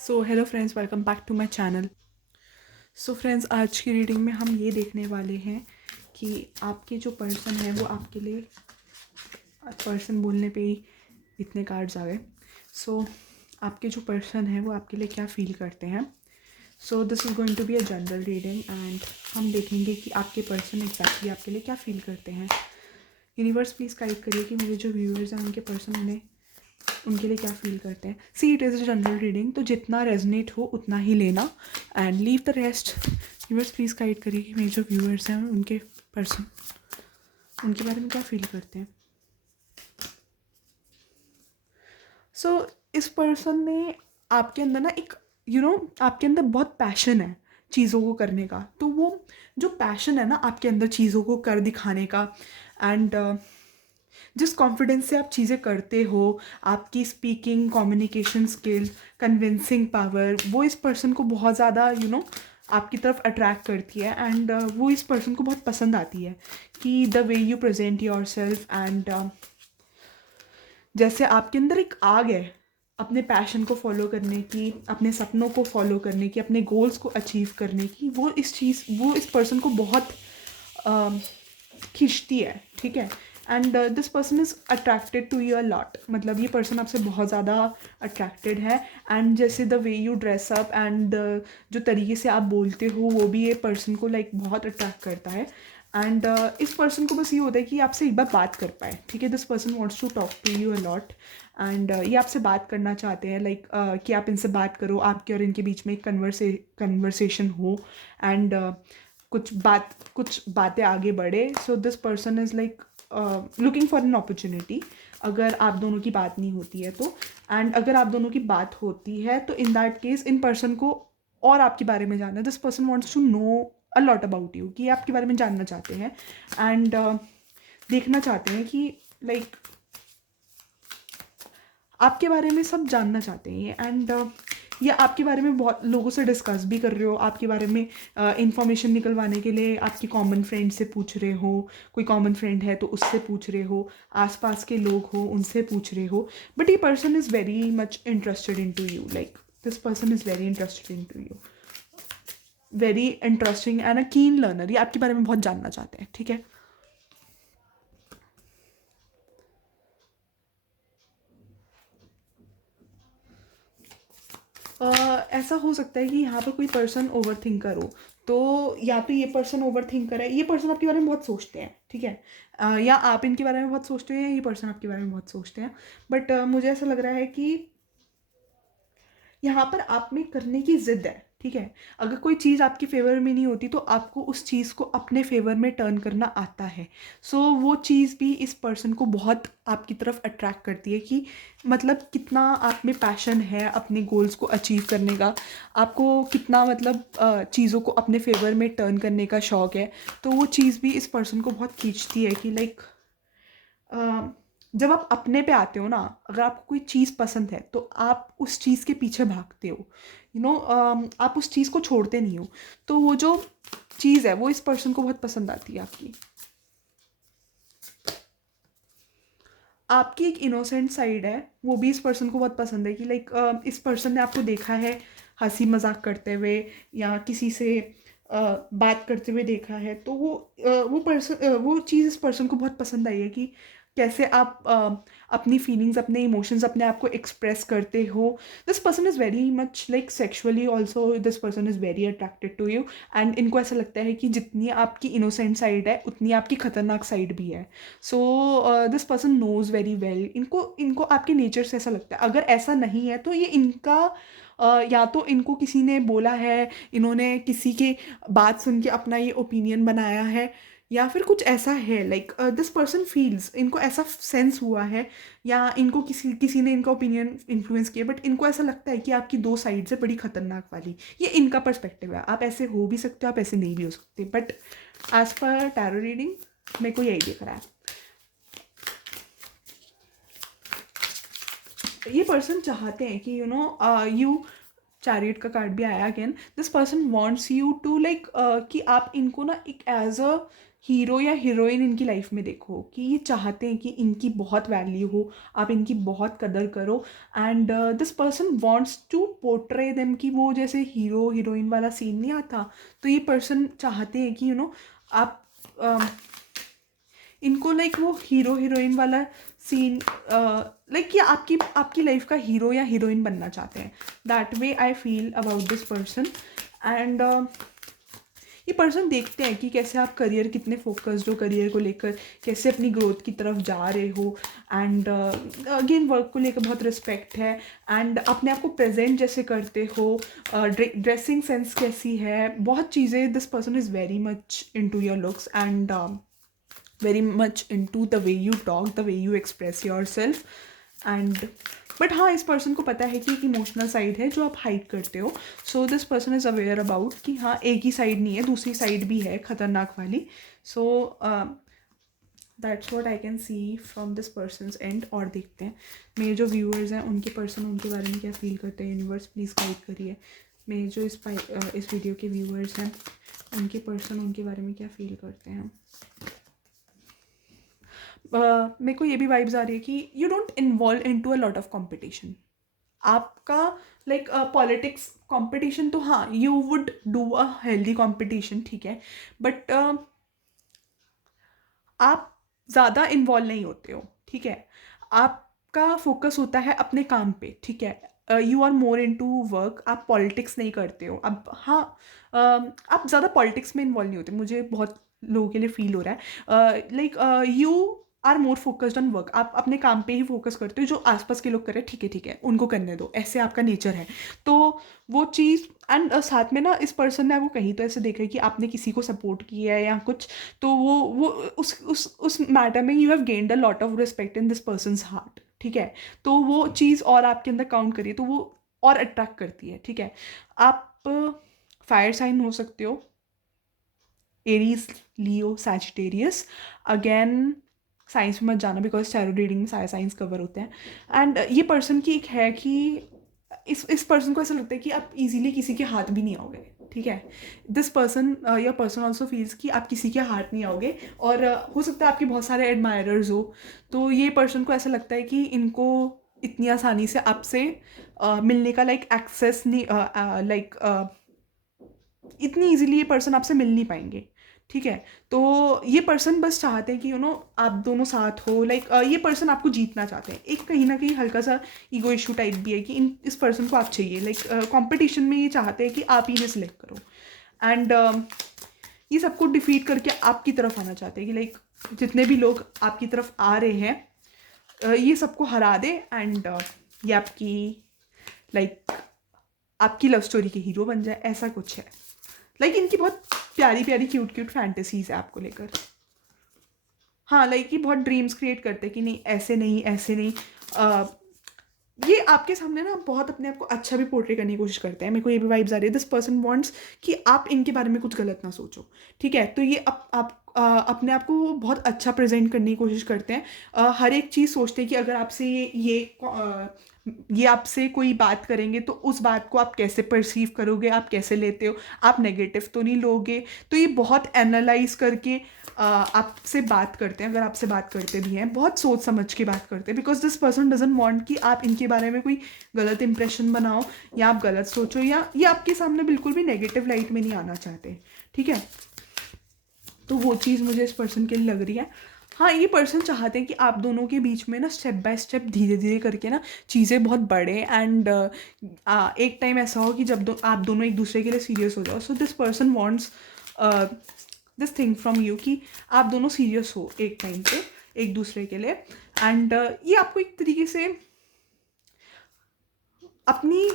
So hello friends, welcome back to my channel. So friends, आज की reading में हम ये देखने वाले हैं कि आपके जो पर्सन है वो आपके लिए, पर्सन बोलने पे ही इतने कार्ड्स आ गए। सो आपके जो पर्सन है वो आपके लिए क्या फील करते हैं। So this is going to be a general reading and हम देखेंगे कि आपके पर्सन एग्जैक्टली आपके लिए क्या फील करते हैं। यूनिवर्स प्लीज़ गाइड करिए कि मेरे जो व्यूअर्स हैं उनके पर्सन उनके लिए क्या फील करते हैं। See, it is a general reading, तो जितना रेजनेट हो उतना ही लेना and leave the rest. Viewers please guide करिए कि मेरे जो व्यूअर्स हैं उनके पर्सन उनके बारे में क्या फील करते हैं। सो इस पर्सन ने आपके अंदर ना एक आपके अंदर बहुत पैशन है चीज़ों को करने का। तो वो जो पैशन है ना आपके अंदर चीज़ों को कर दिखाने का एंड जिस कॉन्फिडेंस से आप चीज़ें करते हो, आपकी speaking, communication skill, convincing power, वो इस पर्सन को बहुत ज़्यादा आपकी तरफ अट्रैक्ट करती है एंड वो इस पर्सन को बहुत पसंद आती है कि the way you present your self and जैसे आपके अंदर एक आग है अपने पैशन को फॉलो करने की, अपने सपनों को फॉलो करने की, अपने गोल्स को अचीव करने की, वो इस पर्सन को बहुत खींचती है। ठीक है। And this person is attracted to you a lot, मतलब ये पर्सन आपसे बहुत ज़्यादा अट्रैक्टेड है। एंड जैसे the way you dress up and जो तरीके से आप बोलते हो वो भी ये पर्सन को बहुत अट्रैक्ट करता है। एंड इस पर्सन को बस ये होता है कि आपसे एक बार बात कर पाए। ठीक है। This person wants to talk to you a lot and ये आपसे बात करना चाहते हैं, कि आप इनसे बात करो, आपके और इनके बीच में एक कन्वर्सेशन हो एंड कुछ बातें आगे बढ़े। सो this person is looking for an opportunity, अगर आप दोनों की बात नहीं होती है तो। एंड अगर आप दोनों की बात होती है तो इन दैट केस इन पर्सन को और आपके बारे में जानना, this person wants to know a lot about you, कि आपके बारे में जानना चाहते हैं एंड देखना चाहते हैं कि लाइक आपके बारे में सब जानना चाहते हैं एंड या आपके बारे में बहुत लोगों से डिस्कस भी कर रहे हो, आपके बारे में इंफॉर्मेशन निकलवाने के लिए आपकी कॉमन फ्रेंड से पूछ रहे हो, कोई कॉमन फ्रेंड है तो उससे पूछ रहे हो, आसपास के लोग हो उनसे पूछ रहे हो। बट ये person is very much interested in to you, this person is very interested in to you, very interesting and a keen learner. ये आपके बारे में बहुत जानना चाहते हैं। ठीक है। ऐसा हो सकता है कि यहाँ पर कोई पर्सन ओवर थिंकर हो। तो या तो ये पर्सन ओवर थिंकर है, ये पर्सन आपके बारे में बहुत सोचते हैं। ठीक है। या आप इनके बारे में बहुत सोचते हैं या ये पर्सन आपके बारे में बहुत सोचते हैं। बट मुझे ऐसा लग रहा है कि यहाँ पर आप में करने की जिद है। ठीक है। अगर कोई चीज़ आपके फेवर में नहीं होती तो आपको उस चीज़ को अपने फेवर में टर्न करना आता है। सो वो चीज़ भी इस पर्सन को बहुत आपकी तरफ अट्रैक्ट करती है कि मतलब कितना आप में पैशन है अपने गोल्स को अचीव करने का, आपको कितना चीज़ों को अपने फेवर में टर्न करने का शौक़ है। तो वो चीज़ भी इस पर्सन को बहुत खींचती है कि जब आप अपने पे आते हो ना, अगर आपको कोई चीज़ पसंद है तो आप उस चीज़ के पीछे भागते हो। आप उस चीज़ को छोड़ते नहीं हो। तो वो जो चीज़ है वो इस पर्सन को बहुत पसंद आती है आपकी। आपकी एक इनोसेंट साइड है, वो भी इस पर्सन को बहुत पसंद है कि इस पर्सन ने आपको देखा है हंसी मजाक करते हुए या किसी से बात करते हुए देखा है। तो वो चीज़ इस पर्सन को बहुत पसंद आई है कि कैसे आप अपनी फीलिंग्स, अपने इमोशंस, अपने आप को एक्सप्रेस करते हो। This person is very much sexually also, this person is very attracted to you and इनको ऐसा लगता है कि जितनी आपकी इनोसेंट साइड है उतनी आपकी खतरनाक साइड भी है। So this person knows very well, इनको इनको आपके नेचर से ऐसा लगता है। अगर ऐसा नहीं है तो ये इनका या तो इनको किसी ने बोला है, इन्होंने किसी के बात सुन के अपना ये ओपिनियन बनाया है, या फिर कुछ ऐसा है दिस पर्सन फील्स, इनको ऐसा सेंस हुआ है या इनको किसी किसी ने इनका ओपिनियन इन्फ्लुएंस किया। बट इनको ऐसा लगता है कि आपकी दो साइड से बड़ी खतरनाक वाली, ये इनका पर्सपेक्टिव है। आप ऐसे हो भी सकते हो, आप ऐसे नहीं भी हो सकते, but as per tarot reading मेरे को यही दिख रहा है। ये पर्सन चाहते हैं कि यू चैरियट का कार्ड भी आया again, this person wants you to कि आप इनको ना एक एज अ हीरो या हीरोइन इनकी लाइफ में देखो कि ये चाहते हैं कि इनकी बहुत वैल्यू हो, आप इनकी बहुत कदर करो, and this person wants to portray them, कि वो जैसे हीरो हीरोइन वाला सीन नहीं आता, तो ये पर्सन चाहते हैं कि आप इनको लाइक वो हीरो हीरोइन वाला सीन, लाइक कि आपकी आपकी लाइफ का हीरो या हीरोइन बनना चाहते हैं. That way I feel about this person. And ये पर्सन देखते हैं कि कैसे आप करियर कितने फोकस्ड हो, करियर को लेकर कैसे अपनी ग्रोथ की तरफ जा रहे हो, एंड अगेन वर्क को लेकर बहुत रिस्पेक्ट है, एंड अपने आप को प्रेजेंट जैसे करते हो, ड्रेसिंग सेंस कैसी है, बहुत चीज़ें. This person is very much into your looks and very much into the way you talk, the way you express yourself. And but हाँ, इस पर्सन को पता है कि एक इमोशनल साइड है जो आप हाइड करते हो. सो this person is aware about कि हाँ, एक ही साइड नहीं है, दूसरी साइड भी है खतरनाक वाली. So that's what I can see from this persons and. और देखते हैं मेरे जो व्यूअर्स हैं उनके पर्सन उनके बारे में क्या फील करते हैं. यूनिवर्स प्लीज़ गाइड करिए. मेरे जो इस वीडियो के व्यूअर्स हैं उनके पर्सन उनके बारे में क्या फील करते हैं. मेरे को ये भी वाइब्स आ रही है कि you don't involve into a lot of competition. आपका लाइक पॉलिटिक्स कंपटीशन तो हाँ, you would do a healthy competition, ठीक है, बट आप ज़्यादा इन्वॉल्व नहीं होते हो, ठीक है. आपका फोकस होता है अपने काम पे, ठीक है. You are more into work. आप पॉलिटिक्स नहीं करते हो. अब हाँ, आप ज़्यादा पॉलिटिक्स में इन्वॉल्व नहीं होते. मुझे बहुत लोगों के लिए फील हो रहा है like you are more focused on work. आप अपने काम पे ही फोकस करते हो. जो आसपास के लोग कर रहे हैं ठीक है उनको करने दो, ऐसे आपका नेचर है. तो वो चीज़ एंड साथ में ना इस पर्सन ने आपको कहीं तो ऐसे देखा है कि आपने किसी को सपोर्ट किया है या कुछ, तो वो उस मैटर में you have gained a lot of respect in this persons heart, ठीक है. तो वो चीज़ और आपके अंदर काउंट करिए तो वो और अट्रैक्ट करती है, ठीक है. आप फायर साइन हो सकते हो, एरीज, लियो, सैजिटेरियस. अगेन साइंस में मत जाना बिकॉज टैरो रीडिंग में सारे साइंस कवर होते हैं. एंड ये पर्सन की एक है कि इस पर्सन को ऐसा लगता है कि आप इजीली किसी के हाथ भी नहीं आओगे, ठीक है. दिस पर्सन या पर्सन ऑल्सो फील्स कि आप किसी के हाथ नहीं आओगे. और हो सकता है आपके बहुत सारे एडमायरर्स हो, तो ये पर्सन को ऐसा लगता है कि इनको इतनी आसानी से आपसे मिलने का लाइक एक्सेस नहीं, लाइक इतनी इजीली ये पर्सन आपसे मिल नहीं पाएंगे, ठीक है. तो ये पर्सन बस चाहते हैं कि आप दोनों साथ हो. लाइक ये पर्सन आपको जीतना चाहते हैं. एक कहीं ना कहीं हल्का सा ईगो इशू टाइप भी है कि इस पर्सन को आप चाहिए. लाइक कंपटीशन में ये चाहते हैं कि आप ही ने सिलेक्ट करो. एंड ये सबको डिफीट करके आपकी तरफ आना चाहते हैं कि लाइक जितने भी लोग आपकी तरफ आ रहे हैं ये सबको हरा दे. एंड ये आपकी लाइक आपकी लव स्टोरी के हीरो बन जाए, ऐसा कुछ है. लाइक इनकी बहुत प्यारी प्यारी क्यूट क्यूट फैंटेसीज है आपको लेकर. हाँ, लाइक ये बहुत ड्रीम्स क्रिएट करते हैं कि नहीं ऐसे नहीं ऐसे नहीं. ये आपके सामने ना बहुत अपने आप को अच्छा भी पोर्ट्रे करने की कोशिश करते हैं. मेरे को ये भी वाइब्स आ रही है दिस पर्सन वांट्स कि आप इनके बारे में कुछ गलत ना सोचो, ठीक है. तो ये आप अपने आप को बहुत अच्छा प्रेजेंट करने की कोशिश करते हैं. हर एक चीज़ सोचते हैं कि अगर आपसे ये आपसे कोई बात करेंगे तो उस बात को आप कैसे परसीव करोगे, आप कैसे लेते हो, आप नेगेटिव तो नहीं लोगे. तो ये बहुत एनालाइज करके आपसे बात करते हैं. अगर आपसे बात करते भी हैं बहुत सोच समझ के बात करते हैं because this person doesn't want कि आप इनके बारे में कोई गलत इंप्रेशन बनाओ या आप गलत सोचो या ये आपके सामने बिल्कुल भी नेगेटिव लाइट में नहीं आना चाहते, ठीक है. तो वो चीज़ मुझे इस पर्सन के लिए लग रही है. हाँ, ये पर्सन चाहते हैं कि आप दोनों के बीच में ना स्टेप बाय स्टेप धीरे धीरे करके ना चीज़ें बहुत बढ़े. एंड एक टाइम ऐसा हो कि जब आप दोनों एक दूसरे के लिए सीरियस हो जाओ. सो this person wants this thing from you कि आप दोनों सीरियस हो एक टाइम पे एक दूसरे के लिए. एंड ये आपको एक तरीके से अपनी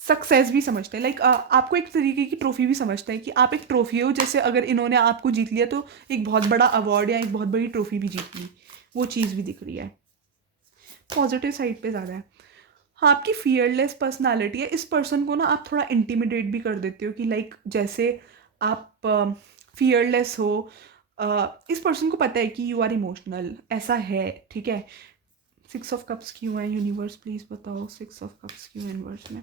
सक्सेस भी समझते हैं. लाइक आपको एक तरीके की ट्रॉफी भी समझते हैं कि आप एक ट्रॉफी हो. जैसे अगर इन्होंने आपको जीत लिया तो एक बहुत बड़ा अवार्ड या एक बहुत बड़ी ट्रॉफी भी जीत ली. वो चीज़ भी दिख रही है. पॉजिटिव साइड पे ज़्यादा है. हाँ, आपकी फियरलेस पर्सनालिटी है. इस पर्सन को ना आप थोड़ा इंटिमिडेट भी कर देते हो कि लाइक जैसे आप फियरलेस हो. इस पर्सन को पता है कि यू आर इमोशनल, ऐसा है, ठीक है. 6 ऑफ कप्स क्यों है यूनिवर्स प्लीज़ बताओ. 6 ऑफ कप्स क्यों है यूनिवर्स में.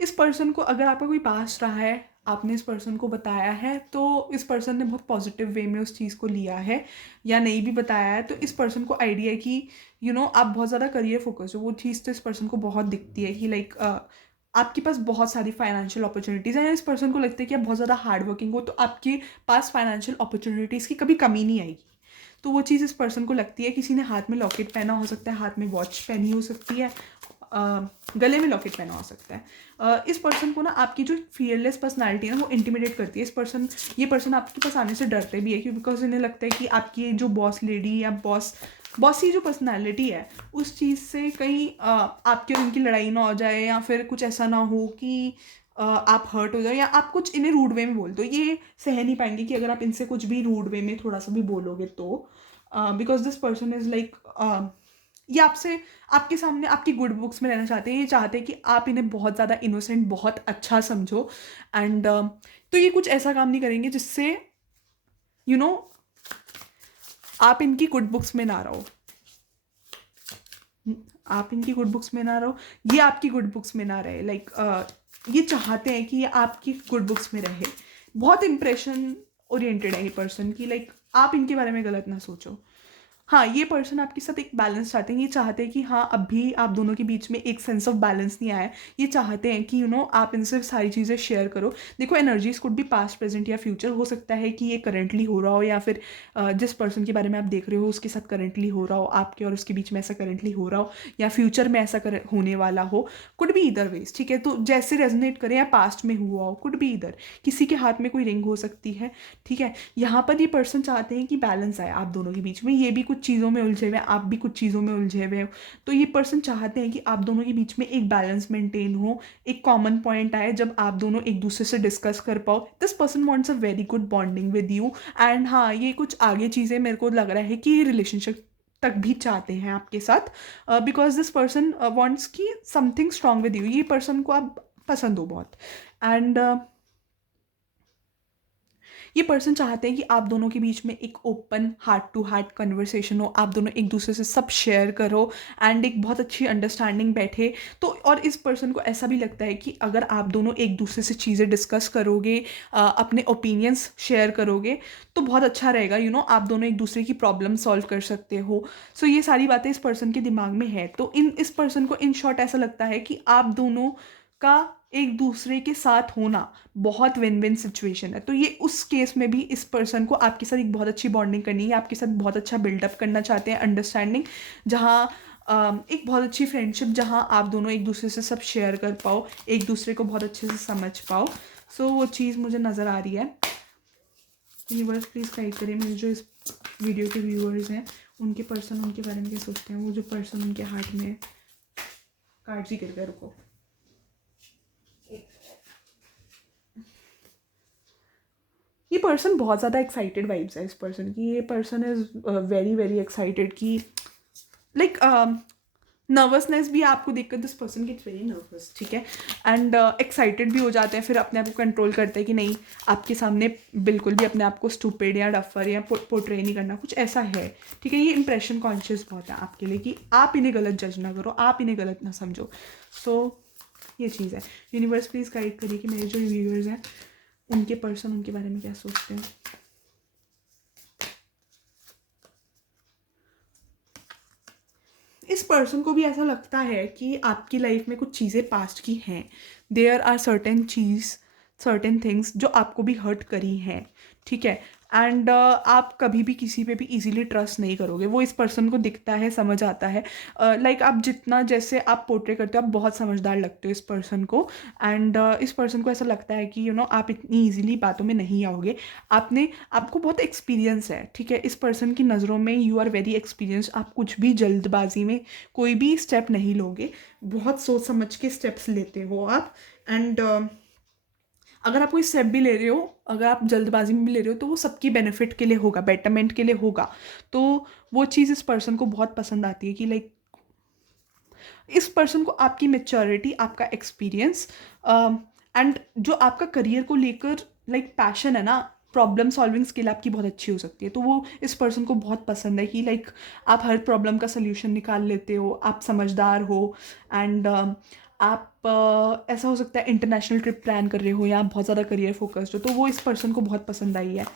इस पर्सन को, अगर आपका कोई पास्ट रहा है, आपने इस पर्सन को बताया है, तो इस पर्सन ने बहुत पॉजिटिव वे में उस चीज़ को लिया है, या नहीं भी बताया है तो इस पर्सन को आइडिया है कि आप बहुत ज़्यादा करियर फोकस हो। वो चीज़ तो इस पर्सन को बहुत दिखती है कि लाइक आपके पास बहुत सारी फाइनेंशियल अपॉर्चुनिटीज़ हैं। इस पर्सन को लगता है कि आप बहुत ज़्यादा हार्ड वर्किंग हो, तो आपके पास फाइनेंशियल अपॉर्चुनिटीज़ की कभी कमी नहीं आएगी। तो वो चीज़ इस पर्सन को लगती है। किसी ने हाथ में लॉकेट पहना हो सकता है, हाथ में वॉच पहनी हो सकती है, गले में लॉकेट पहना हो सकता है। इस पर्सन को ना आपकी जो फियरलेस पर्सनालिटी है ना, वो इंटिमिडेट करती है। ये पर्सन आपके पास आने से डरते भी है, क्योंकि बिकॉज इन्हें लगता है कि आपकी जो बॉस लेडी या बॉसी जो पर्सनालिटी है, उस चीज़ से कहीं आपकी और उनकी लड़ाई ना हो जाए, या फिर कुछ ऐसा ना हो कि आप हर्ट हो जाए, या आप कुछ इन्हें रूड वे में बोल दो। ये सह नहीं पाएंगे कि अगर आप इनसे कुछ भी रूड वे में थोड़ा सा भी बोलोगे तो, because this person is like, ये आपसे, आपके सामने आपकी गुड बुक्स में रहना चाहते हैं। ये चाहते हैं कि आप इन्हें बहुत ज़्यादा इनोसेंट, बहुत अच्छा समझो। एंड तो ये कुछ ऐसा काम नहीं करेंगे जिससे यू नो आप इनकी गुड बुक्स में ना रहो। आप इनकी गुड बुक्स में ना रहो, ये आपकी गुड बुक्स में ना रहे। लाइक ये चाहते हैं कि ये आपकी गुड बुक्स में रहे। बहुत इंप्रेशन ओरिएंटेड है ये पर्सन की, लाइक आप इनके बारे में गलत ना सोचो। हाँ, ये पर्सन आपके साथ एक बैलेंस चाहते हैं। ये चाहते हैं कि हाँ, अभी आप दोनों के बीच में एक सेंस ऑफ बैलेंस नहीं आया है। ये चाहते हैं कि आप इनसे सारी चीज़ें शेयर करो। देखो, एनर्जीज कुड भी पास्ट, प्रेजेंट या फ्यूचर। हो सकता है कि ये करंटली हो रहा हो, या फिर जिस पर्सन के बारे में आप देख रहे हो उसके साथ करंटली हो रहा हो, आपके और उसके बीच में ऐसा करंटली हो रहा हो, या फ्यूचर में ऐसा होने वाला हो। कुड भी इधर वेज, ठीक है। तो जैसे रेजोनेट करें, या पास्ट में हुआ हो, कुड भी इधर। किसी के हाथ में कोई रिंग हो सकती है, ठीक है। यहाँ पर ये पर्सन चाहते हैं कि बैलेंस आए आप दोनों के बीच में। ये भी कुछ चीज़ों में उलझे हुए हैं, आप भी कुछ चीज़ों में उलझे हुए हो। तो ये पर्सन चाहते हैं कि आप दोनों के बीच में एक बैलेंस मेंटेन हो, एक कॉमन पॉइंट आए जब आप दोनों एक दूसरे से डिस्कस कर पाओ। This person wants a very good bonding with you. And हाँ, ये कुछ आगे चीज़ें मेरे को लग रहा है कि रिलेशनशिप तक भी चाहते हैं आपके साथ, बिकॉज दिस पर्सन वॉन्ट्स की समथिंग स्ट्रांग विद यू। ये पर्सन को आप पसंद हो बहुत। एंड ये पर्सन चाहते हैं कि आप दोनों के बीच में एक open heart to heart conversation हो, आप दोनों एक दूसरे से सब शेयर करो, एंड एक बहुत अच्छी अंडरस्टैंडिंग बैठे। तो और इस पर्सन को ऐसा भी लगता है कि अगर आप दोनों एक दूसरे से चीज़ें डिस्कस करोगे, अपने ओपिनियंस शेयर करोगे, तो बहुत अच्छा रहेगा। आप दोनों एक दूसरे की प्रॉब्लम सॉल्व कर सकते हो। सो ये सारी बातें इस पर्सन के दिमाग में है। तो इस पर्सन को इन शॉर्ट ऐसा लगता है कि आप दोनों का एक दूसरे के साथ होना बहुत विन विन सिचुएशन है। तो ये उस केस में भी इस पर्सन को आपके साथ एक बहुत अच्छी बॉन्डिंग करनी है, आपके साथ बहुत अच्छा बिल्डअप करना चाहते हैं, अंडरस्टैंडिंग, जहाँ एक बहुत अच्छी फ्रेंडशिप, जहाँ आप दोनों एक दूसरे से सब शेयर कर पाओ, एक दूसरे को बहुत अच्छे से समझ पाओ। सो वो चीज़ मुझे नज़र आ रही है। यूनिवर्स प्लीज़ गाइड करें मेरे जो इस वीडियो के व्यूअर्स हैं, उनके पर्सन उनके बारे में क्या सोचते हैं। वो जो पर्सन उनके हार्ट में कार्ड्स ही करके रुको। ये पर्सन बहुत ज़्यादा एक्साइटेड वाइब्स है इस पर्सन की। ये person is very very excited कि लाइक नर्वसनेस भी आपको देखकर this person gets very nervous, ठीक है। एंड एक्साइटेड भी हो जाते हैं, फिर अपने आप को कंट्रोल करते हैं कि नहीं, आपके सामने बिल्कुल भी अपने आप को स्टूपिड या डफर या पोर्ट्रे नहीं करना, कुछ ऐसा है, ठीक है। ये इंप्रेशन कॉन्शियस बहुत है आपके लिए कि आप इन्हें गलत जज ना करो, आप इन्हें गलत ना समझो। सो ये चीज़ है। यूनिवर्स प्लीज़ गाइड करिए कि मेरे जो व्यूअर्स हैं, उनके पर्सन उनके बारे में क्या सोचते हैं। इस पर्सन को भी ऐसा लगता है कि आपकी लाइफ में कुछ चीज़ें पास्ट की हैं। देयर आर सर्टेन थिंग्स जो आपको भी हर्ट करी हैं, ठीक है। एंड आप कभी भी किसी पे भी इजीली ट्रस्ट नहीं करोगे। वो इस पर्सन को दिखता है, समझ आता है। लाइक आप जितना जैसे आप पोर्ट्रे करते हो, आप बहुत समझदार लगते हो इस पर्सन को। एंड इस पर्सन को ऐसा लगता है कि आप इतनी ईजिली बातों में नहीं आओगे। आपको बहुत एक्सपीरियंस है, ठीक है। इस पर्सन की नज़रों में यू आर वेरी एक्सपीरियंस। आप कुछ भी जल्दबाजी में कोई भी स्टेप नहीं लोगे, बहुत सोच समझ के स्टेप्स लेते हो आप। एंड अगर आप कोई स्टेप भी ले रहे हो, अगर आप जल्दबाजी में भी ले रहे हो, तो वो सबकी बेनिफिट के लिए होगा, बेटरमेंट के लिए होगा। तो वो चीज़ इस पर्सन को बहुत पसंद आती है कि लाइक इस पर्सन को आपकी मेच्योरिटी, आपका एक्सपीरियंस, एंड जो आपका करियर को लेकर लाइक पैशन है ना, प्रॉब्लम सॉल्विंग स्किल आपकी बहुत अच्छी हो सकती है। तो वो इस पर्सन को बहुत पसंद है कि लाइक आप हर प्रॉब्लम का सल्यूशन निकाल लेते हो, आप समझदार हो। एंड आप ऐसा हो सकता है इंटरनेशनल ट्रिप प्लान कर रहे हो या आप बहुत ज़्यादा करियर फोकस्ड हो, तो वो इस पर्सन को बहुत पसंद आई है।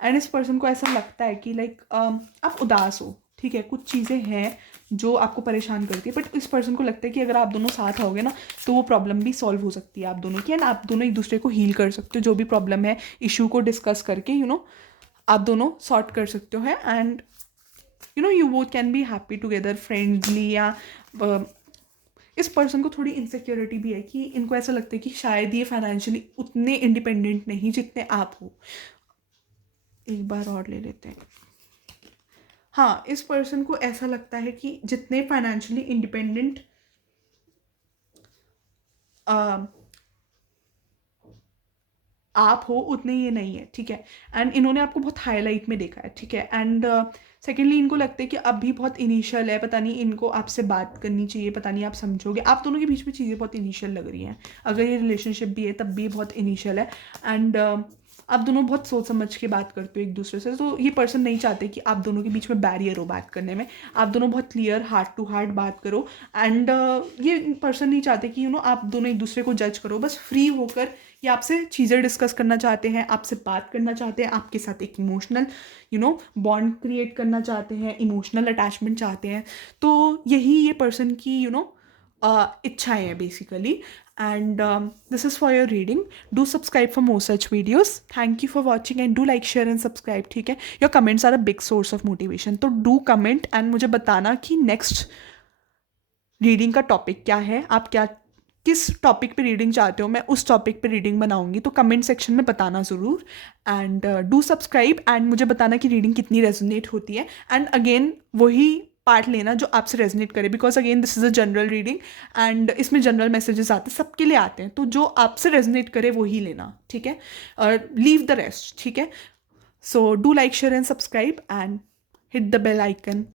एंड इस पर्सन को ऐसा लगता है कि लाइक आप उदास हो, ठीक है, कुछ चीज़ें हैं जो आपको परेशान करती है, बट इस पर्सन को लगता है कि अगर आप दोनों साथ आओगे ना तो वो प्रॉब्लम भी सॉल्व हो सकती है आप दोनों की, एंड आप दोनों एक दूसरे को हील कर सकते हो, जो भी प्रॉब्लम है इशू को डिस्कस करके आप दोनों सॉर्ट कर सकते हो है, and you both can be happy together friendly. या इस पर्सन को थोड़ी इनसिक्योरिटी भी है कि इनको ऐसा लगता है कि शायद ये फाइनेंशियली उतने इंडिपेंडेंट नहीं जितने आप हो। एक बार और ले लेते हैं। हाँ, इस पर्सन को ऐसा लगता है कि जितने फाइनेंशियली इंडिपेंडेंट आप हो उतने ये नहीं है, ठीक है, एंड इन्होंने आपको बहुत हाईलाइट में देखा है, ठीक है, एंड सेकेंडली इनको लगता है कि अब भी बहुत इनिशियल है, पता नहीं इनको आपसे बात करनी चाहिए, पता नहीं आप समझोगे, आप दोनों के बीच में चीज़ें बहुत इनिशियल लग रही हैं, अगर ये रिलेशनशिप भी है तब भी बहुत इनिशियल है, एंड आप दोनों बहुत सोच समझ के बात करते हो एक दूसरे से, तो ये पर्सन नहीं चाहते कि आप दोनों के बीच में बैरियर हो बात करने में, आप दोनों बहुत क्लियर हार्ट टू हार्ट बात करो, एंड ये पर्सन नहीं चाहते कि आप दोनों एक दूसरे को जज करो, बस फ्री होकर ये आपसे चीज़ें डिस्कस करना चाहते हैं, आपसे बात करना चाहते हैं, आपके साथ एक इमोशनल बॉन्ड क्रिएट करना चाहते हैं, इमोशनल अटैचमेंट चाहते हैं, तो यही ये पर्सन की इच्छाएं हैं basically. And this is for your reading. Do subscribe for more such videos. Thank you for watching and do like share and subscribe, ठीक है। Your comments are a big source of motivation, तो do comment and मुझे बताना कि next reading का topic क्या है, आप क्या किस टॉपिक पे रीडिंग चाहते हो, मैं उस टॉपिक पे रीडिंग बनाऊंगी, तो कमेंट सेक्शन में बताना ज़रूर। एंड डू सब्सक्राइब एंड मुझे बताना कि रीडिंग कितनी रेजोनेट होती है, एंड अगेन वही पार्ट लेना जो आपसे रेजोनेट करे, because again this is a general reading and इसमें जनरल मैसेजेस आते हैं, सबके लिए आते हैं, तो जो आपसे रेजोनेट करे वही लेना, ठीक है, लीव द रेस्ट, ठीक है। So do like share and subscribe and hit the bell icon.